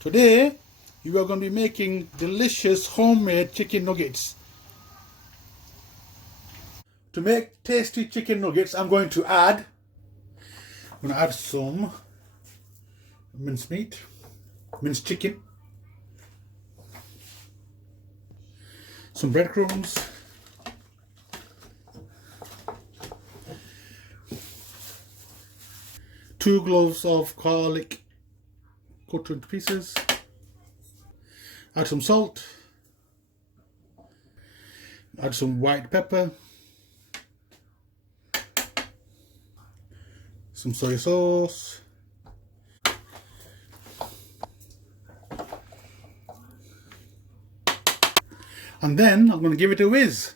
Today we are going to be making delicious homemade chicken nuggets. To make tasty chicken nuggets, I'm going to add some minced chicken, some breadcrumbs, two cloves of garlic cut into pieces, add some salt, add some white pepper, some soy sauce, and then I'm going to give it a whiz.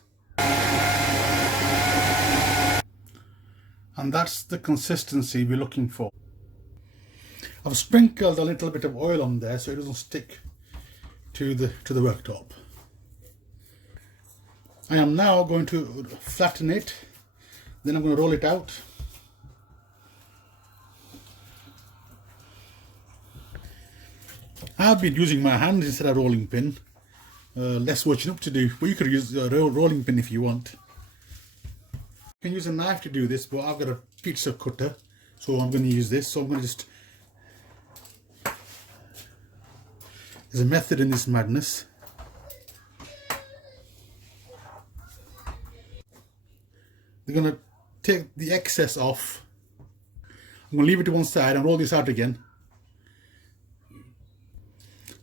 And that's the consistency we're looking for. I've sprinkled a little bit of oil on there so it doesn't stick to the worktop. I am now going to flatten it, then I'm going to roll it out. I've been using my hands instead of rolling pin. Less washing up to do, but you could use a rolling pin if you want. You can use a knife to do this, but I've got a pizza cutter, so I'm going to use this. So I'm going to just... There's a method in this madness. They're going to take the excess off. I'm going to leave it to one side and roll this out again. I'm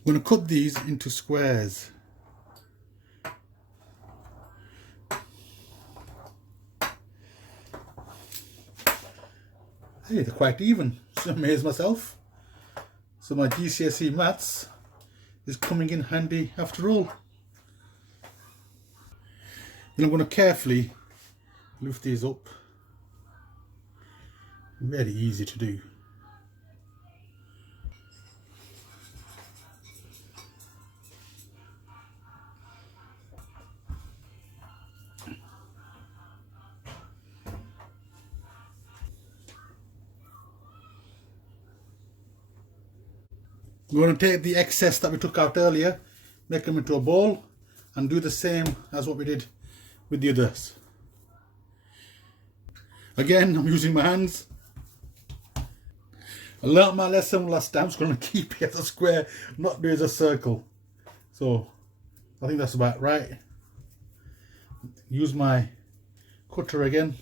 going to cut these into squares. Hey, they're quite even. So I amaze myself. So my GCSE maths is coming in handy after all. Then I'm going to carefully lift these up. Very easy to do. We're going to take the excess that we took out earlier, make them into a ball, and do the same as what we did with the others. Again, I'm using my hands. I learnt my lesson last time, so I'm going to keep it as a square, not do it as a circle. So, I think that's about right. Use my cutter again.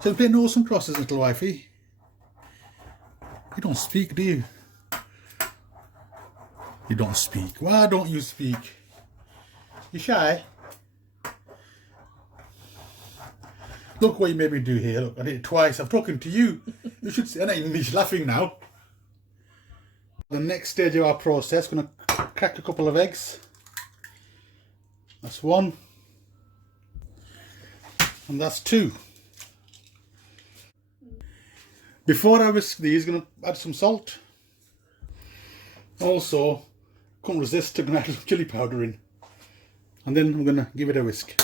So play noughts and crosses, little wifey. You don't speak, do you? You don't speak. Why don't you speak? You shy? Look what you made me do here. Look, I did it twice. I'm talking to you. You should say, I'm not even laughing now. The next stage of our process, going to crack a couple of eggs. That's one. And that's two. Before I whisk these, I'm going to add some salt. Also, can't resist, I'm going to add some chili powder in. And then I'm going to give it a whisk.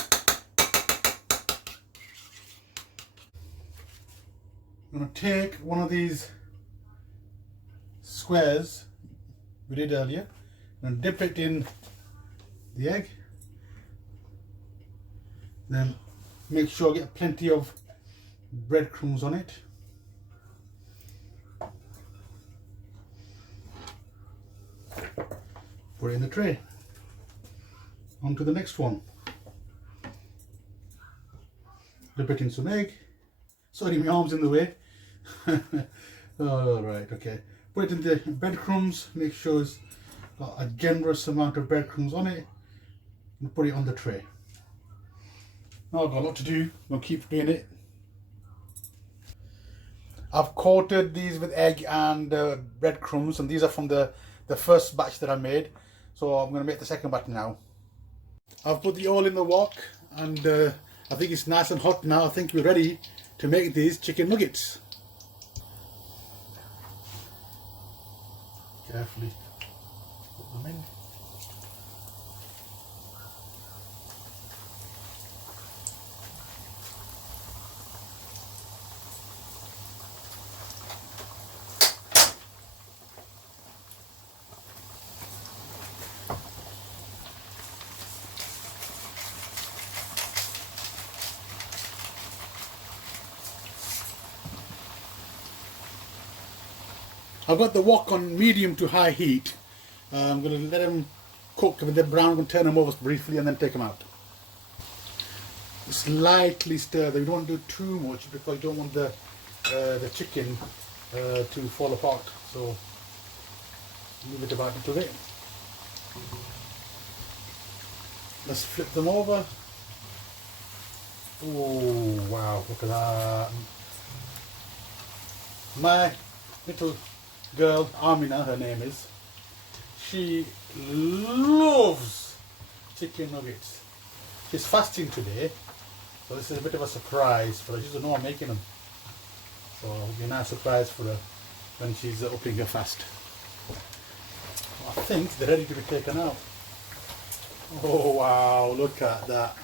I'm going to take one of these squares we did earlier and dip it in the egg. Then make sure I get plenty of breadcrumbs on it. Put it in the tray. On to the next one. Dip it in some egg. Sorry, my arm's in the way. Oh, right, okay. Put it in the breadcrumbs. Make sure it's got a generous amount of breadcrumbs on it. And put it on the tray. Now I've got a lot to do. I'm going to keep doing it. I've coated these with egg and breadcrumbs, and these are from the first batch that I made. So I'm going to make the second batch now. I've put the oil in the wok, and I think it's nice and hot now. I think we're ready to make these chicken nuggets. Carefully put them in. I've got the wok on medium to high heat. I'm going to let them cook. When they're brown, I'm going to turn them over briefly and then take them out. Slightly stir them. You don't want to do too much because you don't want the chicken to fall apart. So move it about a little bit. Let's flip them over. Oh wow, look at that. My little girl, Amina, her name is, she loves chicken nuggets. She's fasting today, so this is a bit of a surprise for her. She doesn't know I'm making them. So it'll be a nice surprise for her when she's opening her fast. I think they're ready to be taken out. Oh wow, look at that.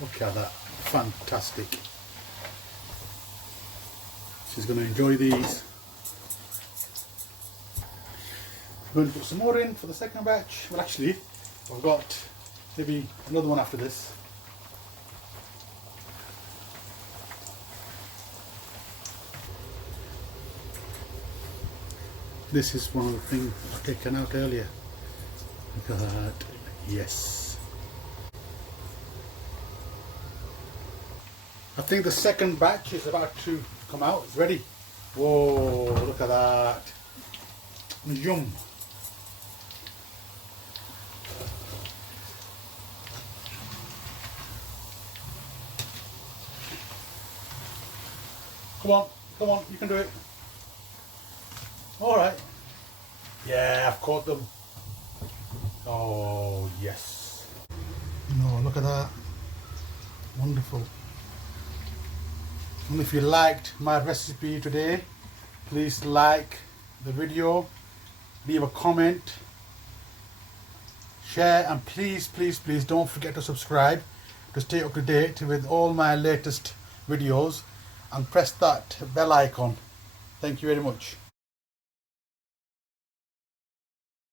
Look at that. Fantastic. She's going to enjoy these. We're going to put some more in for the second batch. Well, actually, I've got maybe another one after this. This is one of the things I've taken out earlier. Look at that. Yes. I think the second batch is about to come out. It's ready. Whoa, look at that. Yum. Come on, you can do it. Alright. Yeah, I've caught them. Oh, yes. No, look at that. Wonderful. And if you liked my recipe today, please like the video, leave a comment, share, and please don't forget to subscribe to stay up to date with all my latest videos, and press that bell icon. Thank you very much.